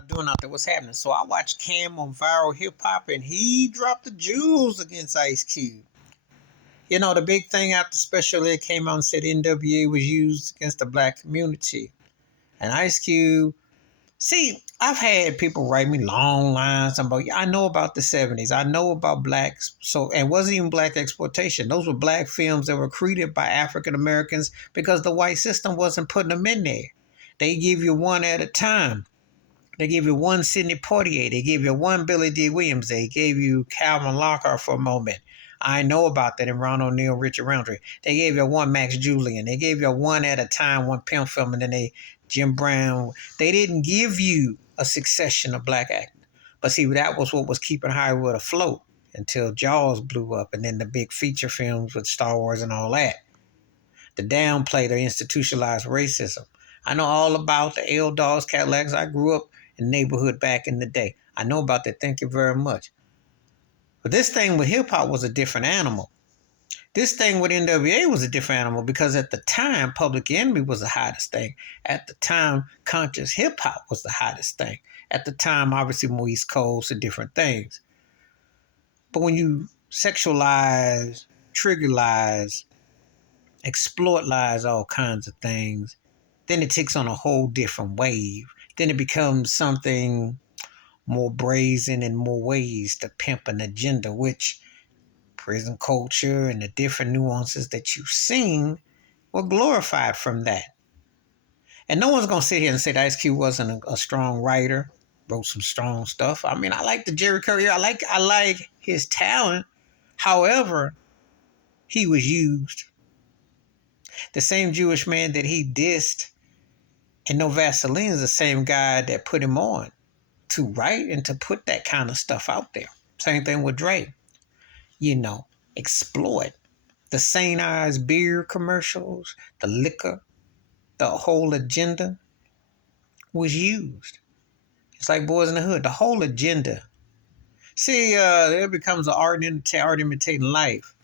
Doing out there? What's happening? So I watched Cam on Viral Hip Hop, and he dropped the jewels against Ice Cube. You know, the big thing after Special Ed came out and said NWA was used against the black community. And Ice Cube, see, I've had people write me long lines about, I know about the 70s. I know about blacks. So, and it wasn't even black exploitation. Those were black films that were created by African Americans because the white system wasn't putting them in there. They give you one at a time. They gave you one Sidney Poitier. They gave you one Billy D. Williams. They gave you Calvin Lockhart for a moment. I know about that in Ron O'Neal, Richard Roundtree. They gave you one Max Julian. They gave you one at a time, one Pimp film, and then Jim Brown. They didn't give you a succession of black actors. But see, that was what was keeping Hollywood afloat until Jaws blew up, and then the big feature films with Star Wars and all that. The downplay, the institutionalized racism. I know all about the L Dogs, Cadillacs. I grew up in the neighborhood back in the day. I know about that. Thank you very much. But this thing with hip hop was a different animal. This thing with NWA was a different animal because at the time, Public Enemy was the hottest thing. At the time, conscious hip hop was the hottest thing. At the time, obviously, more East Coast and different things. But when you sexualize, trivialize, exploitize all kinds of things, then it takes on a whole different wave. Then it becomes something more brazen in more ways to pimp an agenda, which prison culture and the different nuances that you've seen were glorified from that. And no one's going to sit here and say that Ice Cube wasn't a strong writer, wrote some strong stuff. I mean, I like the Jerry Curry. I like his talent. However, he was used. The same Jewish man that he dissed and No Vaseline is the same guy that put him on to write and to put that kind of stuff out there. Same thing with Dre. You know, exploit the St. Ives beer commercials, the liquor, the whole agenda was used. It's like Boys in the Hood, the whole agenda. See, there becomes an art imitating life,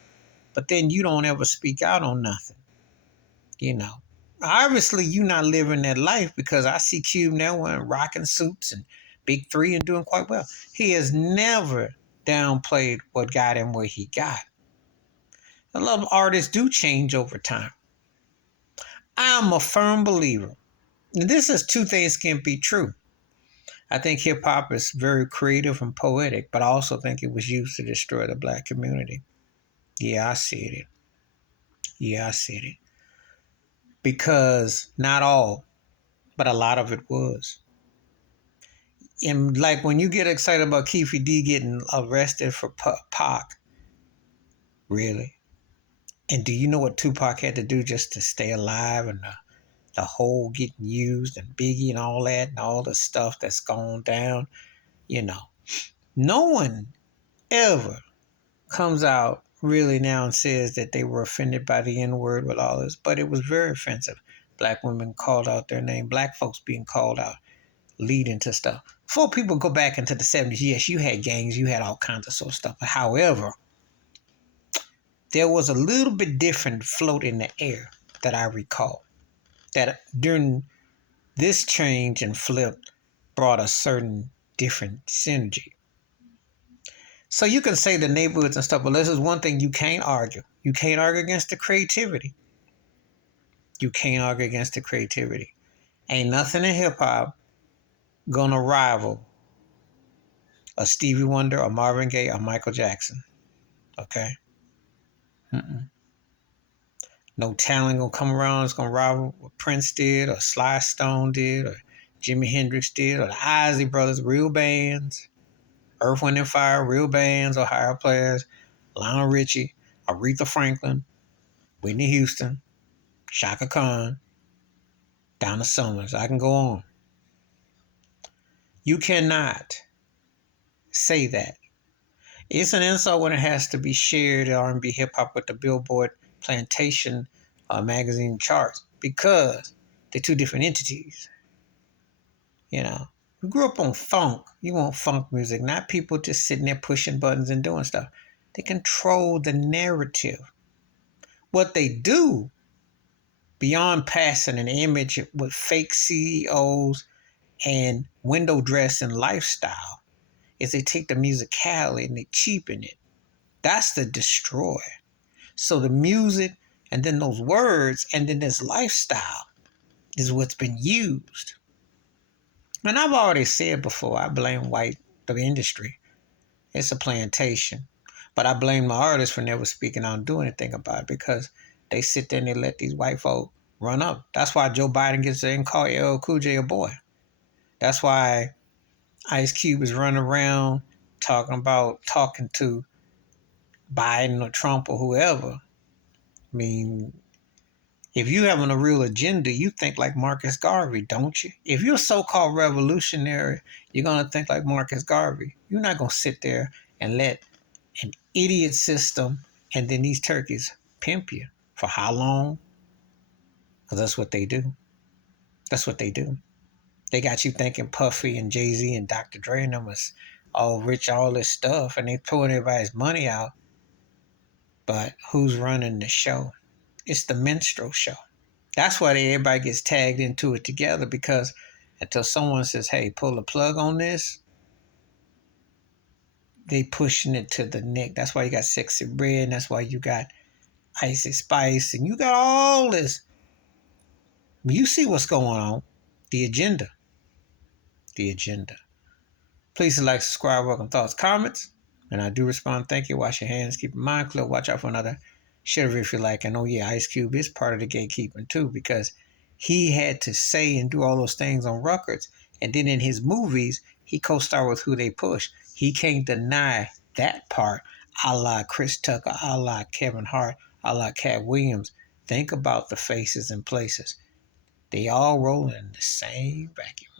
but then you don't ever speak out on nothing. You know, obviously you're not living that life because I see Cube now wearing rocking suits and Big Three and doing quite well. He has never downplayed what got him where he got. A lot of artists do change over time. I'm a firm believer. And this is two things can be true. I think hip hop is very creative and poetic, but I also think it was used to destroy the black community. Yeah, I see it. Yeah, I see it. Because not all, but a lot of it was. And like when you get excited about Keefe D getting arrested for Pac, really? And do you know what Tupac had to do just to stay alive and the whole getting used and Biggie and all that and all the stuff that's gone down? You know, no one ever comes out really now and says that they were offended by the N-word with all this, but it was very offensive. Black women called out their name, black folks being called out, leading to stuff. Before people go back into the 70s, yes, you had gangs, you had all kinds of sort of stuff. However, there was a little bit different float in the air that I recall. That during this change and flip brought a certain different synergy. So you can say the neighborhoods and stuff, but this is one thing you can't argue. You can't argue against the creativity. You can't argue against the creativity. Ain't nothing in hip hop gonna rival a Stevie Wonder, a Marvin Gaye, or Michael Jackson. Okay? Mm-mm. No talent gonna come around that's gonna rival what Prince did, or Sly Stone did, or Jimi Hendrix did, or the Isley Brothers, real bands. Earth, Wind, and Fire, real bands, Ohio players, Lionel Richie, Aretha Franklin, Whitney Houston, Shaka Khan, Donna Summers. I can go on. You cannot say that. It's an insult when it has to be shared R&B hip hop with the Billboard Plantation magazine charts because they're two different entities. You know, you grew up on funk. You want funk music, not people just sitting there pushing buttons and doing stuff. They control the narrative. What they do, beyond passing an image with fake CEOs and window dressing lifestyle is they take the musicality and they cheapen it. That's the destroy. So the music and then those words and then this lifestyle is what's been used. And I've already said before, I blame the industry. It's a plantation. But I blame the artists for never speaking out and doing anything about it because they sit there and they let these white folk run up. That's why Joe Biden gets there and call LL Cool J a boy. That's why Ice Cube is running around talking to Biden or Trump or whoever. I mean, if you having a real agenda, you think like Marcus Garvey, don't you? If you're a so-called revolutionary, you're going to think like Marcus Garvey. You're not going to sit there and let an idiot system and then these turkeys pimp you. For how long? Because that's what they do. That's what they do. They got you thinking Puffy and Jay-Z and Dr. Dre and them was all rich, all this stuff, and they throwing everybody's money out. But who's running the show? It's the minstrel show. That's why everybody gets tagged into it together because until someone says, hey, pull the plug on this, they pushing it to the neck. That's why you got Sexy Red, and that's why you got Icy Spice, and you got all this. You see what's going on. The agenda. The agenda. Please like, subscribe, welcome thoughts, comments. And I do respond. Thank you. Wash your hands. Keep your mind clear. Watch out for another shit if you like. And oh yeah, Ice Cube is part of the gatekeeping too because he had to say and do all those things on records. And then in his movies, he co-starred with who they push. He can't deny that part. A la Chris Tucker, a la Kevin Hart, a la Cat Williams. Think about the faces and places. They all roll in the same vacuum.